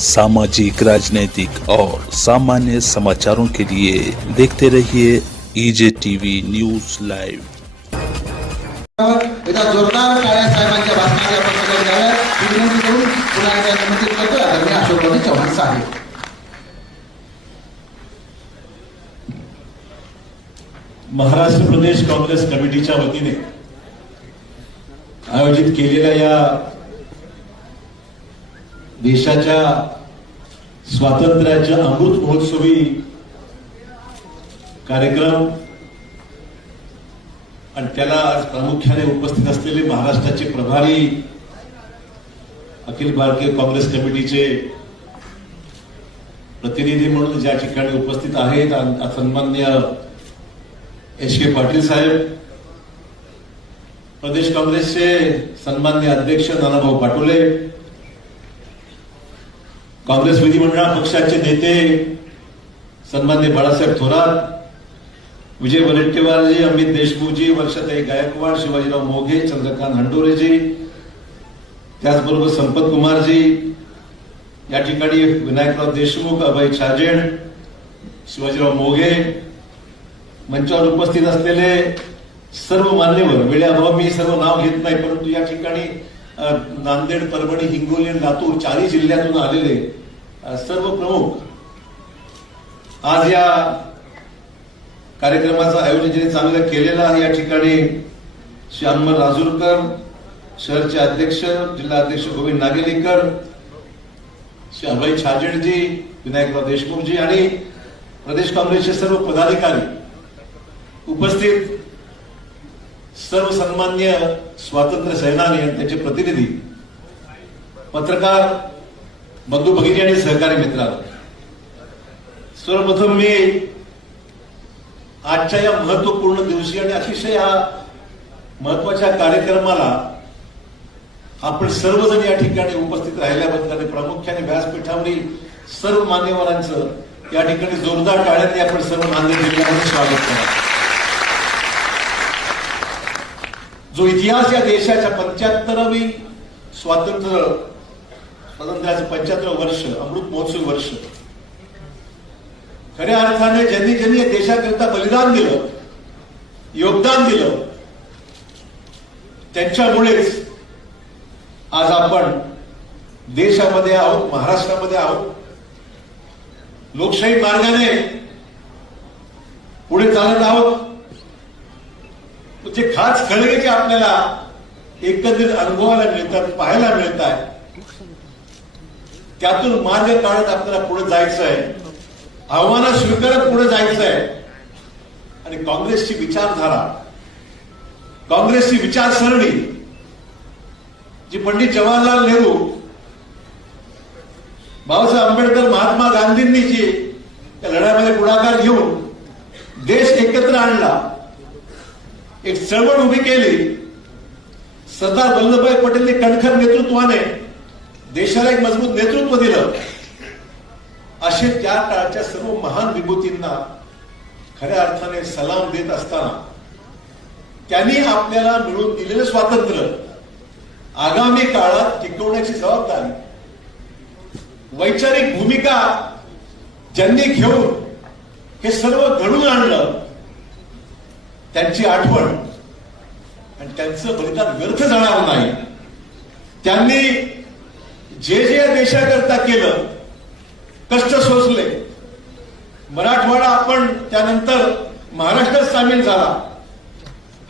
सामाजिक, राजनीतिक और सामान्य समाचारों के लिए देखते रहिए ईजे टीवी न्यूज लाइव। एकदा जोरदार टाळ्या साहेबांच्या भाषणाची आपण सगळे द्याव्या ही विनंती करून पुन्हा एकदा निमंत्रित करतोय आदरणीय अशोकराव चव्हाण साहेब। महाराष्ट्र प्रदेश काँग्रेस कमिटीच्या वतीने आयोजित केलेल्या या देशाच्या स्वातंत्र्याच्या अमृत महोत्सवी कार्यक्रम आणि त्याला आज प्रामुख्याने उपस्थित असलेले महाराष्ट्राचे प्रभारी अखिल भारतीय काँग्रेस कमिटीचे प्रतिनिधी म्हणून ज्या ठिकाणी उपस्थित आहेत सन्माननीय एच.के. पाटील साहेब, प्रदेश काँग्रेसचे सन्माननीय अध्यक्ष नानाभाऊ पाटोले, काँग्रेस विधिमंडळ पक्षाचे नेते सन्माननीय बाळासाहेब थोरात, विजय वडेट्टीवारजी, अमित देशमुखजी, वर्षाताई गायकवाड, शिवाजीराव मोघे, चंद्रकांत हंडोरेजी, त्याचबरोबर संपत कुमारजी, या ठिकाणी विनायकराव देशमुख, अभय छाजेड, शिवाजीराव मोघे, मंचावर उपस्थित असलेले सर्व मान्यवर, वेळेअभाव मी सर्व नाव घेत नाही, परंतु या ठिकाणी नांदेड, परभणी, हिंगोली, लातूर चारही जिल्ह्यातून आलेले सर्व प्रमुख, आज या कार्यक्रमाचं आयोजन ज्यांनी चांगलं केलेलं आहे या ठिकाणी श्री अनमल राजूरकर, शहरचे अध्यक्ष जिल्हा अध्यक्ष गोविंद नागेलीकर, श्री अभय छाजेडजी, विनायकराव देशमुखजी आणि प्रदेश काँग्रेसचे सर्व पदाधिकारी, उपस्थित सर्व सन्मान्य स्वातंत्र्य सेनानी आणि त्यांचे प्रतिनिधी, पत्रकार बंधू भगिनी आणि सहकारी मित्रांनो, सर्वप्रथम मी आजच्या या महत्वपूर्ण दिवशी आणि अतिशय या महत्वाच्या कार्यक्रमाला आपण सर्वजण या ठिकाणी उपस्थित राहिल्याबद्दल आणि प्रामुख्याने व्यासपीठावरील सर्व मान्यवरांचं या ठिकाणी जोरदार टाळ्यांनी आपण सर्व नांदेड जिल्ह्यामध्ये स्वागत करा। जो इतिहास या देशाच्या 75वी स्वातंत्र्याचं 75 वर्ष अमृत महोत्सवी वर्ष, खऱ्या अर्थाने ज्यांनी ज्यांनी या देशाकरिता बलिदान दिलं, योगदान दिलं, त्यांच्यामुळेच आज आपण देशामध्ये आहोत, महाराष्ट्रामध्ये आहोत, लोकशाही मार्गाने पुढे चालत आहोत। जे खास खळगे जे आपल्याला एकंदरीत अनुभवायला मिळतात, पाहायला मिळत आहे, त्यातून मार्ग काढत आपल्याला पुढे जायचं आहे, आव्हानं स्वीकारत पुढे जायचं आहे आणि काँग्रेसची विचारधारा, काँग्रेसची विचारसरणी जी पंडित जवाहरलाल नेहरू, बाबासाहेब आंबेडकर, महात्मा गांधींनी जी त्या लढ्यामध्ये पुढाकार घेऊन देश एकत्र आणला, एक चळवळ उभी केली, सरदार वल्लभभाई पटेलने कणखर नेतृत्वाने देशाला एक मजबूत नेतृत्व दिलं, असे त्या काळच्या सर्व महान विभूतींना खऱ्या अर्थाने सलाम देत असताना त्यांनी आपल्याला मिळवून दिलेलं स्वातंत्र्य आगामी काळात टिकवण्याची जबाबदारी, वैचारिक भूमिका ज्यांनी घेऊन हे सर्व घडून आणलं, त्यांची आठवण आणि त्यांचं बलिदान व्यर्थ जाणार नाही। त्यांनी जे जे या देशाकरता केलं, कष्ट सोसले, मराठवाडा आपण त्यानंतर महाराष्ट्रात सामील झाला,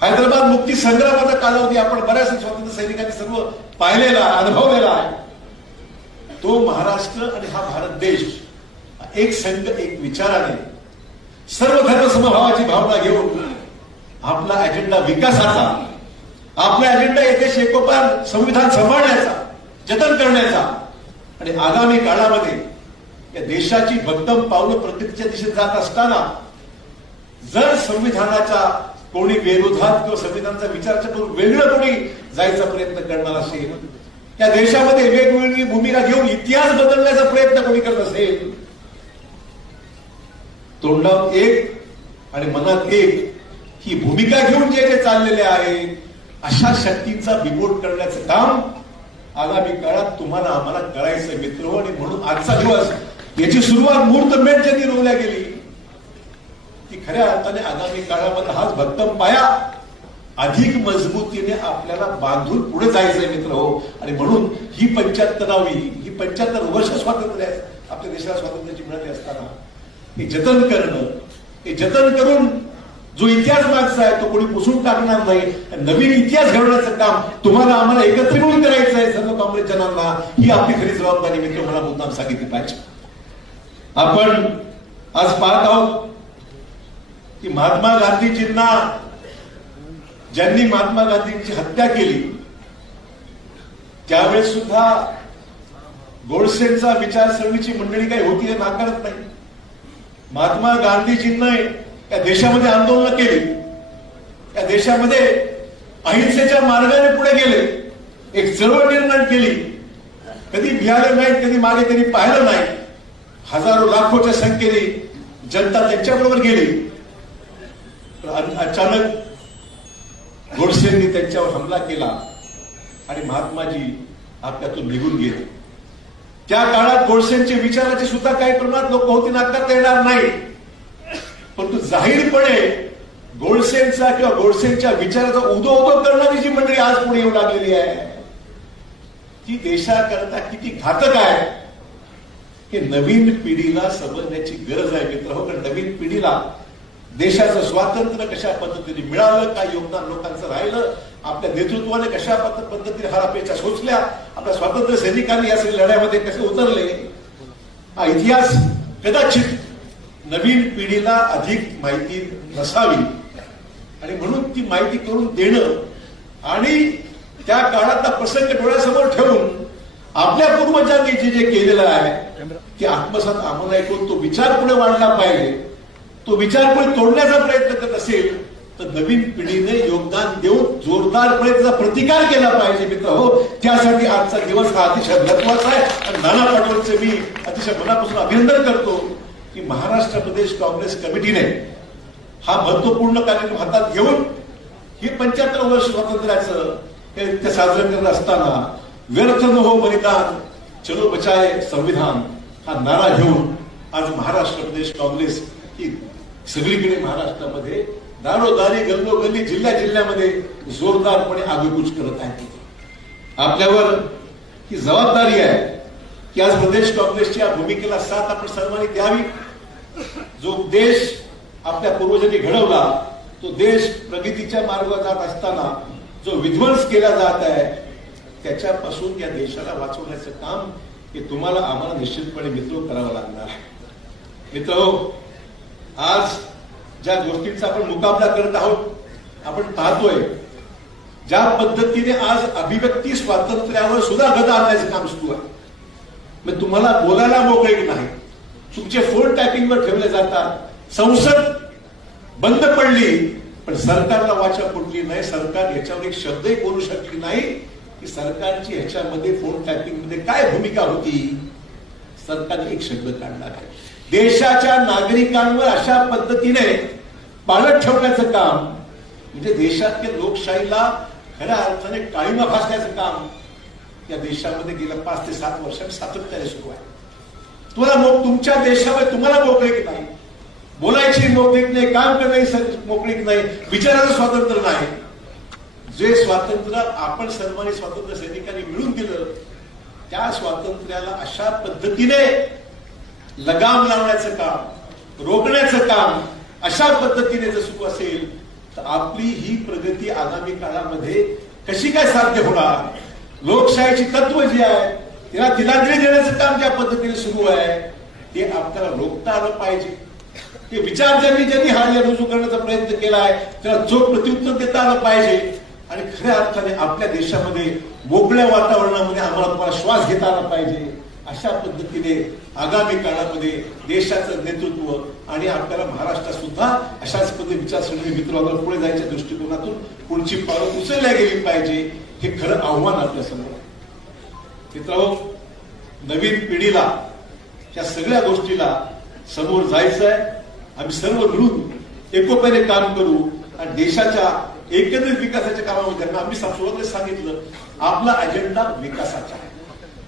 हैदराबाद मुक्ती संग्रामाचा कालावधी आपण बऱ्याच स्वातंत्र्य सैनिकांनी सर्व पाहिलेला, अनुभवलेला आहे। तो महाराष्ट्र आणि हा भारत देश एक संघ, एक विचाराने, सर्व धर्म समभावाची भावना घेऊन आपला अजेंडा विकासाचा, आपला अजेंडा येथे शेकोपार संविधान सांभाळण्याचा, जतन करण्याचा आणि आगामी काळामध्ये या देशाची भक्कम पावलं प्रगतीच्या दिशेत जात असताना जर संविधानाच्या कोणी विरोधात किंवा संविधानाचा विचाराच्या वेगळं कोणी जायचा प्रयत्न करणार असेल, या देशामध्ये वेगवेगळी भूमिका घेऊन इतिहास बदलण्याचा प्रयत्न कोणी करत असेल, तोंडात एक आणि मनात एक ही भूमिका घेऊन जे जे चाललेले आहे, अशा शक्तींचा बिमोड करण्याचं काम आगामी काळात तुम्हाला आम्हाला कळायचं मित्र. आणि म्हणून आजचा दिवस याची सुरुवात मुहूर्तमेढ ज्यांनी रोवल्या गेली ती खऱ्या अर्थाने आगामी काळामध्ये हाच भक्कम पाया अधिक मजबूतीने आपल्याला बांधून पुढे जायचंय मित्र हो. आणि म्हणून ही 75 वर्ष स्वातंत्र्य आपल्या देशाला स्वातंत्र्याची मिळाली असताना हे जतन करणं, हे जतन करून जो इतिहास मागचा आहे तो कोणी पुसून टाकणार नाही. नवीन इतिहास घडवण्याचं काम तुम्हाला आम्हाला एकत्र मिळून करायचं आहे सर्व काँग्रेस जनांना. ही आपली खरी जबाबदारी मित्र मला मुद्दाम सांगितली पाहिजे. आपण आज पाहत आहोत की महात्मा गांधीजींना ज्यांनी महात्मा गांधींची हत्या केली त्यावेळेस सुद्धा गोडसेंचा विचारसरणीची मंडळी काही होती हे नाकारत नाही. महात्मा गांधीजींना या देशामध्ये आंदोलन केली, या देशामध्ये अहिंसेच्या मार्गाने पुढे गेले, एक चळवळ निर्माण केली. कधी भियाले नाही, कधी मागे कधी पाहिलं नाही. हजारो लाखोच्या संख्येने जनता त्यांच्याबरोबर गेली. अचानक गोडसेंनी त्यांच्यावर हमला केला आणि महात्माजी आपल्यातून निघून गेले. त्या काळात गोडसेंचे विचाराचे सुद्धा काही प्रमाणात लोक होती, नाकारता येणार नाही. परंतु जाहीरपणे गोडसेंचा किंवा गोडसेंच्या विचाराचा उदो करणारी जी मंडळी आज पुढे येऊ लागलेली आहे ती देशाकरता किती घातक आहे हे नवीन पिढीला समजण्याची गरज आहे मित्र हो. कारण नवीन पिढीला देशाचं स्वातंत्र्य कशा पद्धतीने मिळालं, काय योगदान लोकांचं राहिलं, आपल्या नेतृत्वाने कशा पद्धतीने हरापेच्या सोचल्या, आपल्या स्वातंत्र्य सैनिकांनी या सगळ्या लढ्यामध्ये कसे उतरले, हा इतिहास कदाचित नवीन पिढीला अधिक माहिती नसावी. आणि म्हणून ती माहिती करून देणं आणि त्या काळातला प्रसंग डोळ्यासमोर ठेवून आपल्या पूर्वजांनी जे जे केलेलं आहे ते आत्मसात आम्हाला ऐकून तो विचार पुढे वाढला पाहिजे. तो विचार पुढे तोडण्याचा प्रयत्न करत असेल तर नवीन पिढीने योगदान देऊन जोरदारपणे त्याचा प्रतिकार केला पाहिजे मित्र हो. त्यासाठी आजचा दिवस हा अतिशय महत्वाचा आहे. आणि नाना पाटोलेंचे मी अतिशय मनापासून अभिनंदन करतो की महाराष्ट्र प्रदेश काँग्रेस कमिटीने हा महत्वपूर्ण कार्यक्रम हातात घेऊन ही 75 वर्ष स्वातंत्र्याचं ते साजरं करत असताना व्यर्थ न हो बलिदान चलो बचाए संविधान हा नारा घेऊन आज महाराष्ट्र प्रदेश काँग्रेस ही सगळीकडे महाराष्ट्रामध्ये दारोदारी गल्लोगल्ली जिल्ह्यामध्ये जोरदारपणे आगेकूच करत आहे. आपल्यावर ही जबाबदारी आहे की आज प्रदेश काँग्रेसच्या भूमिकेला साथ आपण सर्वांनी द्यावी. जो देश आपल्या पूर्वजांनी घडवला तो देश प्रगतीच्या मार्गावर जात असताना जो विध्वंस केला जात आहे त्याच्यापासून या देशाला वाचवण्याचं काम हे तुम्हाला आम्हाला निश्चितपणे मित्र करावं लागणार आहे. मित्र आज ज्या गोष्टींचा आपण मुकाबला करत आहोत आपण पाहतोय ज्या पद्धतीने आज अभिव्यक्ती स्वातंत्र्यावर सुद्धा गदा आणण्याचं काम सुरू आहे. मग तुम्हाला बोलायला मोकळे की नाही, तुमचे फोन टायपिंगवर ठेवले जातात, संसद बंद पडली पण सरकारला वाचा फुटली नाही, सरकार याच्यावर एक शब्दही बोलू शकली नाही की सरकारची ह्याच्यामध्ये फोन टायपिंग मध्ये काय भूमिका होती. सरकारने एक शब्द काढला आहे. देशाच्या नागरिकांवर अशा पद्धतीने पाळत ठेवण्याचं काम म्हणजे देशातल्या लोकशाहीला खऱ्या अर्थाने काळीमा फासण्याचं काम या देशामध्ये गेल्या 5 ते 7 वर्षांत सातत्याने सुरू आहे. तुमच्या देशामध्ये तुम्हाला मोकळे की नाही, बोलायची मोकळीक नाही, काम करण्याची मोकळीक नाही, विचाराचं स्वातंत्र्य नाही. जे स्वातंत्र्य आपण सर्वांनी स्वातंत्र्य सैनिकांनी मिळून दिलं त्या स्वातंत्र्याला अशा पद्धतीने लगाम लावण्याचं काम, रोखण्याचं काम अशा पद्धतीने जर सुरू असेल तर आपली ही प्रगती आगामी काळामध्ये कशी काय साध्य होणार. लोकशाहीची तत्व जी आहे तिला तिलांजली देण्याचं काम ज्या पद्धतीने सुरू आहे ते आपल्याला रोखता आलं पाहिजे. ते विचार ज्यांनी हा रुजू करण्याचा प्रयत्न केला आहे त्याला चोख प्रत्युत्तर देता आलं पाहिजे. आणि खऱ्या अर्थाने आपल्या देशामध्ये मोकळ्या वातावरणामध्ये आम्हाला तुम्हाला श्वास घेता आला पाहिजे. अशा पद्धतीने आगामी काळामध्ये देशाचं नेतृत्व आणि आपल्याला महाराष्ट्रात सुद्धा अशाच पद्धती विचारसरणी मित्रांवर पुढे जायच्या दृष्टिकोनातून पुढची पावलं उचलल्या गेली पाहिजे. हे खरं आव्हान आपल्या समोर आहे. मित्रांनो, नवीन पिढीला या सगळ्या गोष्टीला समोर जायचं आहे. आम्ही सर्व मिळून एकोप्याने काम करू आणि देशाच्या एकत्रित विकासाच्या कामामध्ये त्यांना आम्ही सुरुवातीला सांगितलं आपला अजेंडा विकासाचा आहे.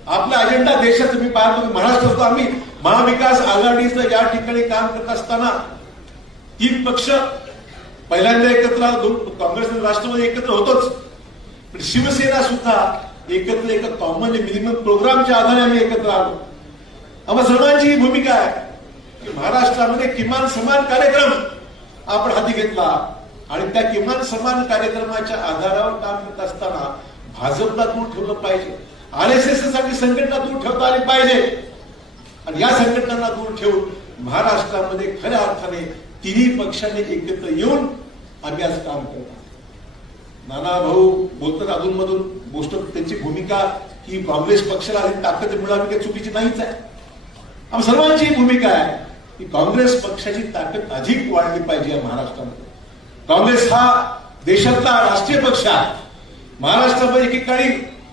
आपला अजेंडा देशाचा मी पाहतो महाराष्ट्रात आम्ही महाविकास आघाडीचं या ठिकाणी काम करत असताना 3 पक्ष पहिल्यांदा एकत्र आलो, काँग्रेस आणि राष्ट्रवादी एकत्र होतोच, पण शिवसेना सुद्धा एकत्र एक कॉमन मिनिमम प्रोग्रामच्या आधारे आम्ही एकत्र आलो. आम्हा सर्वांची ही भूमिका आहे की महाराष्ट्रामध्ये किमान समान कार्यक्रम आपण हाती घेतला आणि त्या किमान समान कार्यक्रमाच्या आधारावर काम करत असताना भाजपला दूर ठेवलं पाहिजे, RSS साठी संघटना दूर ठेवता आली पाहिजे आणि या संघटनांना दूर ठेवून महाराष्ट्रामध्ये खऱ्या अर्थाने तिन्ही पक्षांनी एकत्र येऊन आम्ही आज काम करतो. नाना भाऊ बोलतात अधूनमधून गोष्ट त्यांची भूमिका ही काँग्रेस पक्षाला अधिक ताकद मिळावी काही चुकीची नाहीच आहे. आम्हा सर्वांची भूमिका आहे की काँग्रेस पक्षाची ताकद अधिक वाढली पाहिजे या महाराष्ट्रामध्ये. काँग्रेस हा देशातला राष्ट्रीय पक्ष आहे. महाराष्ट्रामध्ये एकेकाळी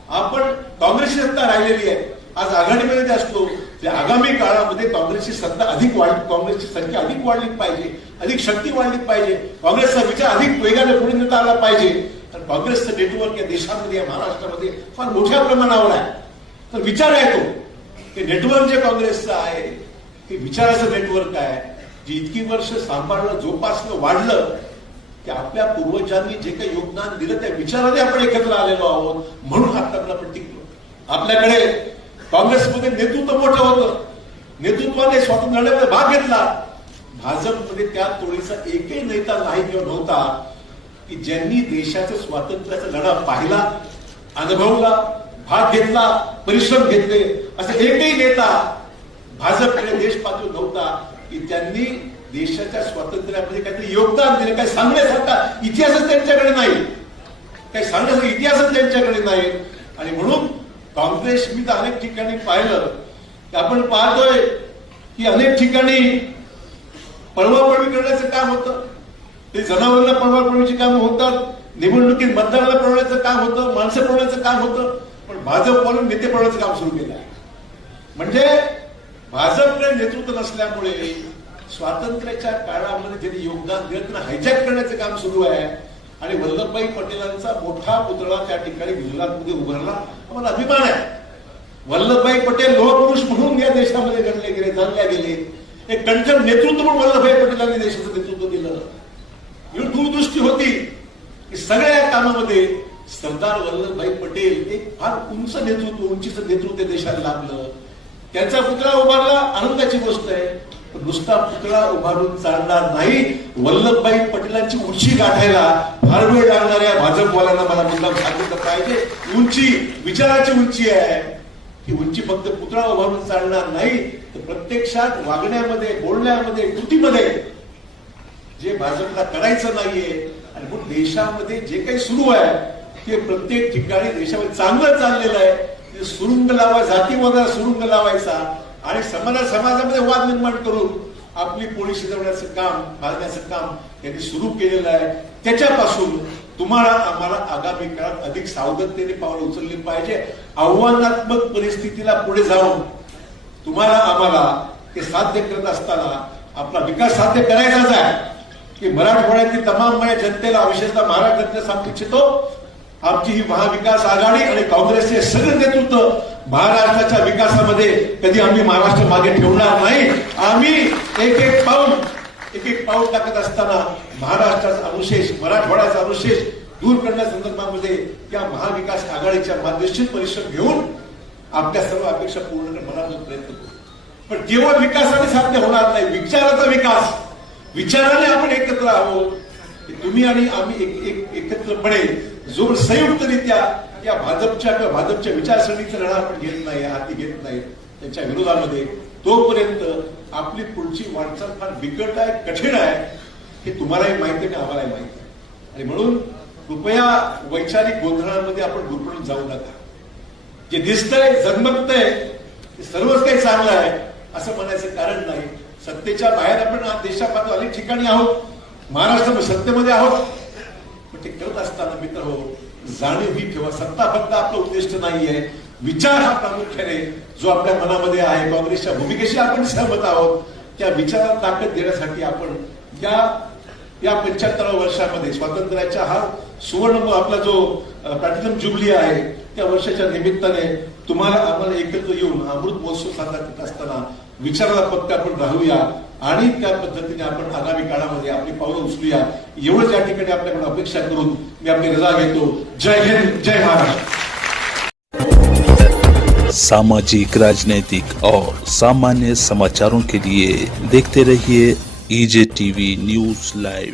आपण काँग्रेसची सत्ता राहिलेली आहे, आज आघाडीमध्ये असतो. त्या आगामी काळामध्ये काँग्रेसची सत्ता अधिक वाढली, काँग्रेसची संख्या अधिक वाढली पाहिजे, अधिक शक्ती वाढली पाहिजे, काँग्रेसचा विचार अधिक वेगाने पुढे नेता आला पाहिजे. तर काँग्रेसचं नेटवर्क या देशामध्ये या महाराष्ट्रामध्ये फार मोठ्या प्रमाणावर आहे. तर विचार आहे तो की नेटवर्क जे काँग्रेसचं आहे ते विचाराचं नेटवर्क आहे, जे इतकी वर्ष सांभाळलं, जोपासलं, वाढलं, की आपल्या पूर्वजांनी जे काही योगदान दिलं त्या विचाराने आपण एकत्र आलेलो आहोत, म्हणून आतापर्यंत आपण टिकलो. आपल्याकडे काँग्रेसमध्ये नेतृत्व मोठं होतं, नेतृत्वाने स्वातंत्र्य लढ्यामध्ये भाग घेतला. भाजपमध्ये त्या तोडीचा एकही नेता नाही किंवा नव्हता की ज्यांनी देशाचं स्वातंत्र्याचा लढा पाहिला, अनुभवला, भाग घेतला, परिश्रम घेतले. असं एकही नेता भाजपकडे देश पातळीवर नव्हता की त्यांनी देशाच्या स्वातंत्र्यामध्ये काहीतरी योगदान दिले. काही सांगण्यासारखा इतिहासच त्यांच्याकडे नाही, काही सांगण्यासारखा इतिहासच त्यांच्याकडे नाही. आणि म्हणून काँग्रेस मी तर अनेक ठिकाणी पाहिलं की आपण पाहतोय की अनेक ठिकाणी पळवापळवी करण्याचं काम होतं, ते जनावरांना पळवापळवीची काम होतात, निवडणुकीत मतदाराला पळवण्याचं काम होतं, माणसं पळवण्याचं काम होतं. पण भाजपवाले नेते पळवण्याचं काम सुरू केलं आहे. म्हणजे भाजपकडे नेतृत्व नसल्यामुळे स्वातंत्र्याच्या काळामध्ये ज्यांनी योगदान दिलं त्यांना हायजॅक करण्याचं काम सुरू आहे. आणि वल्लभभाई पटेलांचा मोठा पुतळा त्या ठिकाणी गुजरातमध्ये उभारला, आम्हाला अभिमान आहे. वल्लभभाई पटेल लोहपुरुष म्हणून या देशामध्ये गणले गेले, जाणले गेले. एक कणखर नेतृत्व म्हणून वल्लभभाई पटेलांनी देशाचं नेतृत्व दिलं. एवढी दूरदृष्टी होती की सगळ्या या कामामध्ये सरदार वल्लभभाई पटेल एक फार उंच नेतृत्व, उंचीचं नेतृत्व देशाला लाभलं. त्यांचा पुतळा उभारला, आनंदाची गोष्ट आहे. नुसता पुतळा उभारून चालणार नाही, वल्लभभाई पटेलांची उंची गाठायला फार वेळ लागणाऱ्या भाजपवाल्यांना मला मुद्दाम सांगितलं पाहिजे. उंची विचाराची उंची आहे, ही उंची फक्त पुतळा उभारून चालणार नाही, तर प्रत्यक्षात वागण्यामध्ये, बोलण्यामध्ये, कृतीमध्ये जे भाजपला करायचं नाहीये आणि म्हणून देशामध्ये जे काही सुरू आहे ते प्रत्येक ठिकाणी देशामध्ये चांगलं चाललेलं आहे. सुरुंग लावा, जातीवादाला सुरुंग लावायचा आणि समाजामध्ये वाद निर्माण करून आपली पोळी शिजवण्याचं काम, भाजण्याचं काम त्यांनी सुरू केलेलं आहे. त्याच्यापासून तुम्हाला आम्हाला आगामी काळात अधिक सावधतेने पावलं उचलली पाहिजे. आव्हानात्मक परिस्थितीला पुढे जाऊन तुम्हाला आम्हाला ते साध्य करत असताना आपला विकास साध्य करायचाच आहे. की मराठवाड्यातील तमाम माझ्या जनतेला, विशेषतः महाराष्ट्रातल्या सांगू इच्छितो, आमची ही महाविकास आघाडी आणि काँग्रेसचे सगळे नेतृत्व महाराष्ट्राच्या विकासामध्ये कधी आम्ही महाराष्ट्र मागे ठेवणार नाही. आम्ही एक एक पाऊल टाकत असताना महाराष्ट्राचा अनुशेष, मराठवाड्याचा अनुशेष दूर करण्यासंदर्भामध्ये त्या महाविकास आघाडीच्या माध्यमातून परिश्रम घेऊन आपल्या सर्व अपेक्षा पूर्ण करण्याचा प्रयत्न करू. पण केवळ विकासाने साध्य होणार नाही, विचाराचा विकास. विचाराने आपण एकत्र आहोत. तुम्ही आणि आम्ही एकत्रपणे जो संयुक्तरित्या या भाजपच्या विचारसरणीचा लढा आपण घेत नाही, हाती घेत नाही त्यांच्या विरोधामध्ये, तोपर्यंत आपली पुढची वाटचाल फार बिकट आहे, कठीण आहे. हे तुम्हालाही माहिती आहे, आम्हालाही माहिती आहे. आणि म्हणून कृपया वैचारिक गोंधळामध्ये आपण गुरफटून जाऊ नका. जे दिसतंय, जन्मतंय ते सर्वच काही चांगलं आहे असं म्हणायचं कारण नाही. सत्तेच्या बाहेर आपण देशापासून अनेक ठिकाणी आहोत, महाराष्ट्रामध्ये सत्तेमध्ये आहोत. पण ते करत असताना मित्र हो, जाणीव ही ठेवा, सत्ता फक्त आपलं उद्दिष्ट नाहीये. विचार हा प्रामुख्याने जो आपल्या मनामध्ये आहे, काँग्रेसच्या भूमिकेशी आपण सहमत आहोत, त्या विचारात ताकद देण्यासाठी आपण या या 75व्या वर्षामध्ये स्वातंत्र्याच्या हा सुवर्ण आपला जो प्लॅटिनम जुबली आहे त्या वर्षाच्या निमित्ताने तुम्हाला आम्हाला एकत्र येऊन अमृत महोत्सव साजरा करत असताना विचाराला पक्का आपण राहूया आणि त्या पद्धतीने आपण आगामी काळामध्ये आपली पावलं उचलूया एवढंच या ठिकाणी आपल्याकडे अपेक्षा करून मी आपली रजा घेतो. जय हिंद, जय महाराष्ट्र. सामाजिक, राजनीतिक और सामान्य समाचारों के लिए देखते रहिए EJTV न्यूज लाइव.